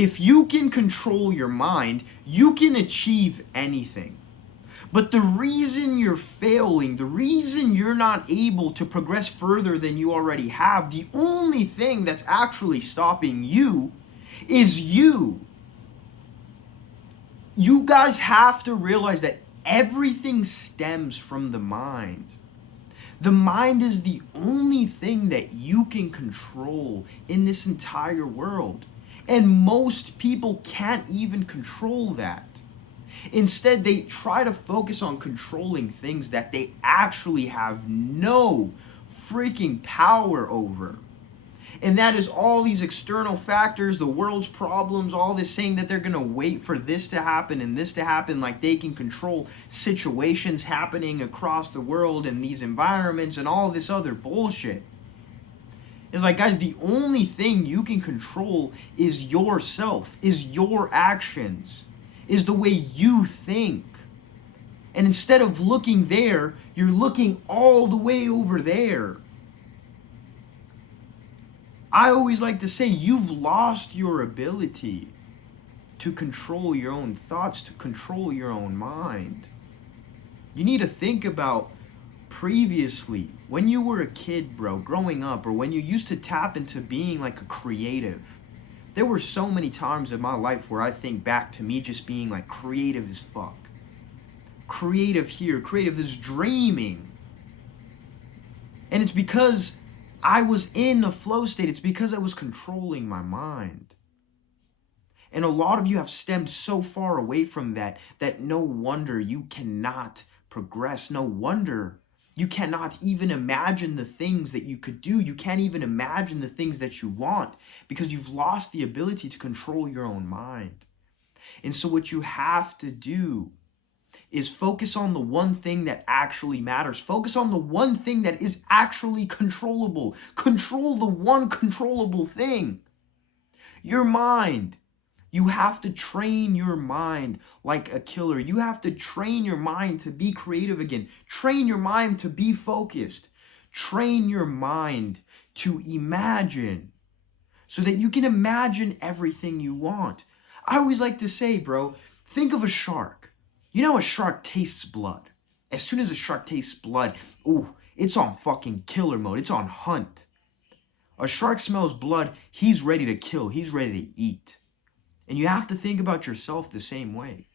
If you can control your mind, you can achieve anything. But the reason you're failing, the reason you're not able to progress further than you already have, the only thing that's actually stopping you is you. You guys have to realize that everything stems from the mind. The mind is the only thing that you can control in this entire world. And most people can't even control that. Instead, they try to focus on controlling things that they actually have no freaking power over. And that is all these external factors, the world's problems, all this saying that they're going to wait for this to happen and this to happen, like they can control situations happening across the world and these environments and all this other bullshit. It's like, guys, the only thing you can control is yourself, is your actions, is the way you think. And instead of looking there, you're looking all the way over there. I always like to say you've lost your ability to control your own thoughts, to control your own mind. You need to think about previously, when you were a kid, bro, growing up, or when you used to tap into being like a creative. There were so many times in my life where I think back to me just being like creative as fuck. Creative here, creative, this dreaming. And it's because I was in a flow state. It's because I was controlling my mind. And a lot of you have stemmed so far away from that no wonder you cannot progress. No wonder you cannot even imagine the things that you could do. You can't even imagine the things that you want because you've lost the ability to control your own mind. And so what you have to do is focus on the one thing that actually matters. Focus on the one thing that is actually controllable. Control the one controllable thing. Your mind. You have to train your mind like a killer. You have to train your mind to be creative again. Train your mind to be focused. Train your mind to imagine so that you can imagine everything you want. I always like to say, bro, think of a shark. You know a shark tastes blood. As soon as a shark tastes blood, ooh, it's on fucking killer mode. It's on hunt. A shark smells blood, he's ready to kill. He's ready to eat. And you have to think about yourself the same way.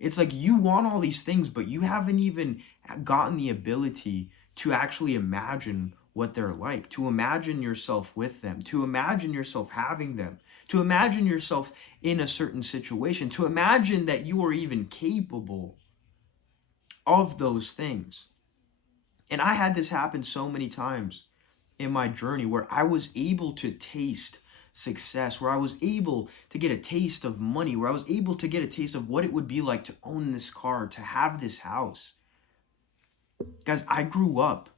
It's like you want all these things, but you haven't even gotten the ability to actually imagine what they're like, to imagine yourself with them, to imagine yourself having them, to imagine yourself in a certain situation, to imagine that you are even capable of those things. And I had this happen so many times in my journey where I was able to taste success, where I was able to get a taste of money, where I was able to get a taste of what it would be like to own this car, to have this house. Guys, I grew up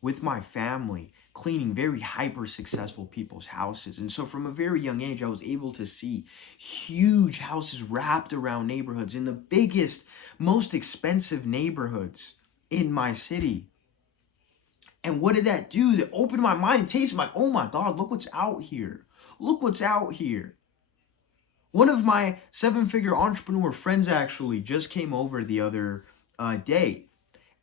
with my family cleaning very hyper successful people's houses. And so from a very young age, I was able to see huge houses wrapped around neighborhoods in the biggest, most expensive neighborhoods in my city. And what did that do? That opened my mind and tasted like, oh my God, look what's out here. Look what's out here. One of my 7-figure entrepreneur friends actually just came over the other day.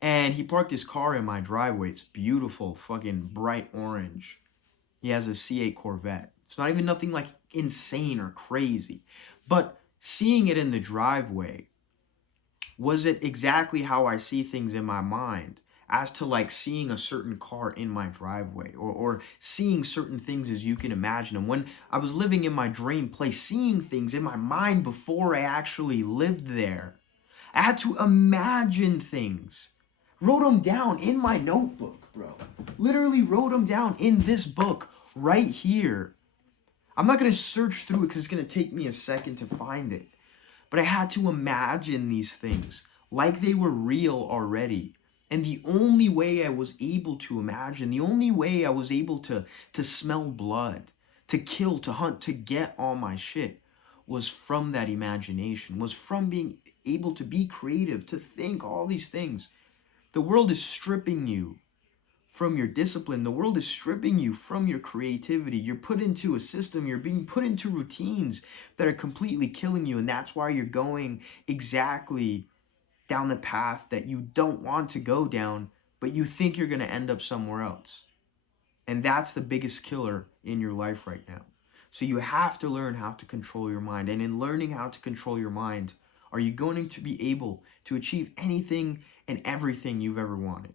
And he parked his car in my driveway. It's beautiful, fucking bright orange. He has a C8 Corvette. It's not even nothing like insane or crazy. But seeing it in the driveway, was it exactly how I see things in my mind? As to like seeing a certain car in my driveway or seeing certain things as you can imagine them. When I was living in my dream place, seeing things in my mind before I actually lived there. I had to imagine things. Wrote them down in my notebook, bro. Literally wrote them down in this book right here. I'm not going to search through it because it's going to take me a second to find it. But I had to imagine these things like they were real already. And the only way I was able to imagine, the only way I was able to smell blood, to kill, to hunt, to get all my shit was from that imagination, was from being able to be creative, to think all these things. The world is stripping you from your discipline. The world is stripping you from your creativity. You're put into a system. You're being put into routines that are completely killing you. And that's why you're going exactly down the path that you don't want to go down, but you think you're going to end up somewhere else. And that's the biggest killer in your life right now. So you have to learn how to control your mind. And in learning how to control your mind, are you going to be able to achieve anything and everything you've ever wanted?